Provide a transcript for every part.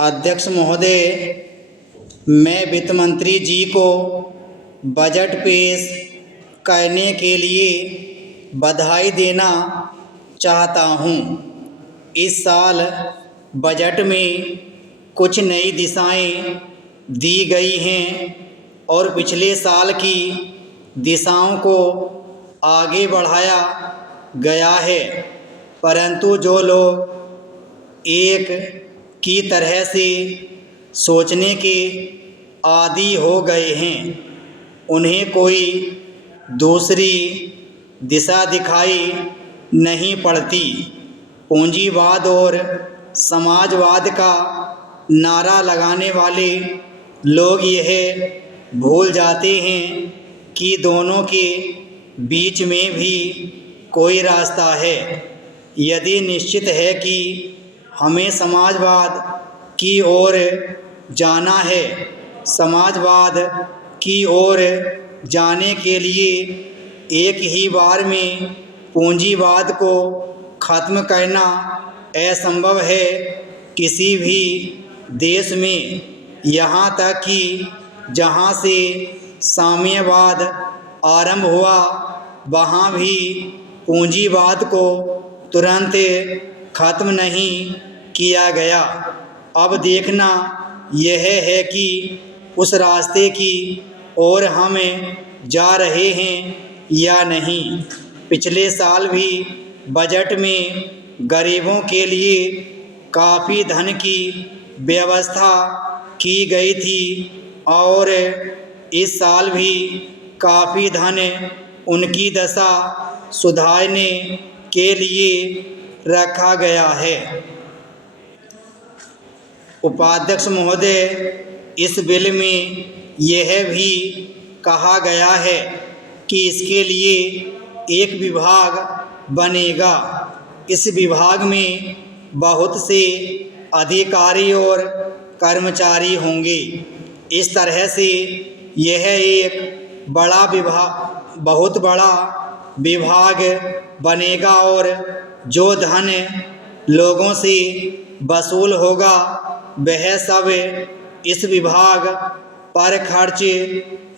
अध्यक्ष महोदय, मैं वित्त मंत्री जी को बजट पेश करने के लिए बधाई देना चाहता हूँ। इस साल बजट में कुछ नई दिशाएं दी गई हैं और पिछले साल की दिशाओं को आगे बढ़ाया गया है, परंतु जो लोग एक की तरह से सोचने के आदी हो गए हैं, उन्हें कोई दूसरी दिशा दिखाई नहीं पड़ती। पूंजीवाद और समाजवाद का नारा लगाने वाले लोग यह भूल जाते हैं कि दोनों के बीच में भी कोई रास्ता है। यदि निश्चित है कि हमें समाजवाद की ओर जाना है, समाजवाद की ओर जाने के लिए एक ही बार में पूंजीवाद को ख़त्म करना असंभव है। किसी भी देश में, यहाँ तक कि जहाँ से साम्यवाद आरंभ हुआ, वहाँ भी पूंजीवाद को तुरंत ख़त्म नहीं किया गया। अब देखना यह है कि उस रास्ते की ओर हम जा रहे हैं या नहीं। पिछले साल भी बजट में गरीबों के लिए काफ़ी धन की व्यवस्था की गई थी और इस साल भी काफ़ी धन उनकी दशा सुधारने के लिए रखा गया है। उपाध्यक्ष महोदय, इस बिल में यह भी कहा गया है कि इसके लिए एक विभाग बनेगा। इस विभाग में बहुत से अधिकारी और कर्मचारी होंगे। इस तरह से यह एक बहुत बड़ा विभाग बनेगा और जो धन लोगों से वसूल होगा, वह सब इस विभाग पर खर्च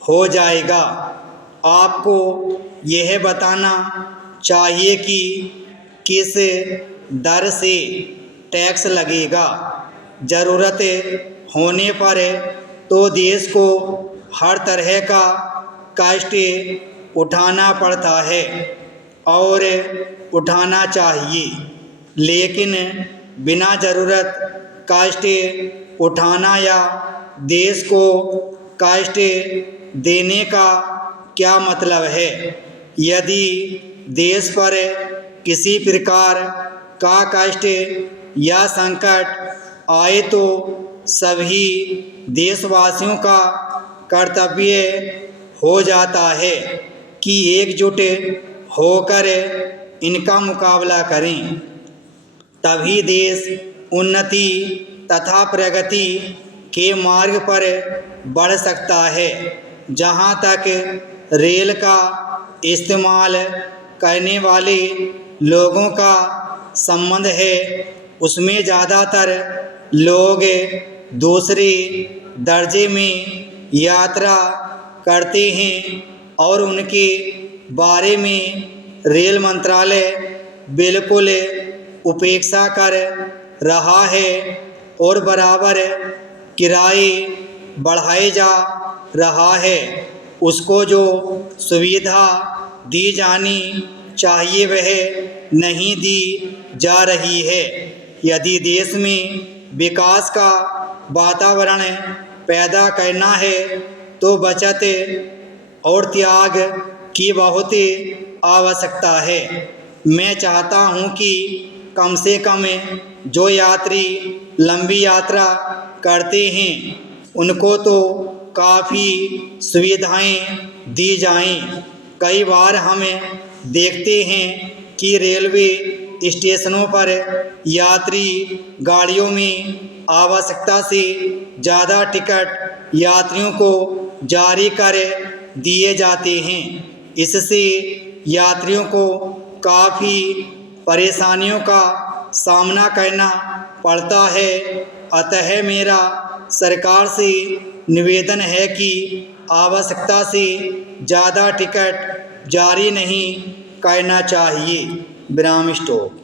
हो जाएगा। आपको यह बताना चाहिए कि किस दर से टैक्स लगेगा। ज़रूरत होने पर तो देश को हर तरह का कष्ट उठाना पड़ता है और उठाना चाहिए, लेकिन बिना ज़रूरत कष्ट उठाना या देश को कष्ट देने का क्या मतलब है। यदि देश पर किसी प्रकार का कष्ट या संकट आए तो सभी देशवासियों का कर्तव्य हो जाता है कि एकजुट होकर इनका मुकाबला करें। तभी देश उन्नति तथा प्रगति के मार्ग पर बढ़ सकता है। जहाँ तक रेल का इस्तेमाल करने वाले लोगों का संबंध है, उसमें ज़्यादातर लोग दूसरे दर्जे में यात्रा करते हैं और उनके बारे में रेल मंत्रालय बिल्कुल उपेक्षा कर रहा है और बराबर किराए बढ़ाए जा रहा है। उसको जो सुविधा दी जानी चाहिए वह नहीं दी जा रही है। यदि देश में विकास का वातावरण पैदा करना है तो बचत और त्याग की बहुत आवश्यकता है। मैं चाहता हूं कि कम से कम जो यात्री लंबी यात्रा करते हैं उनको तो काफ़ी सुविधाएं दी जाएं। कई बार हम देखते हैं कि रेलवे स्टेशनों पर यात्री गाड़ियों में आवश्यकता से ज़्यादा टिकट यात्रियों को जारी कर दिए जाते हैं। इससे यात्रियों को काफ़ी परेशानियों का सामना करना पड़ता है। अतः मेरा सरकार से निवेदन है कि आवश्यकता से ज़्यादा टिकट जारी नहीं करना चाहिए। विराम स्टॉप।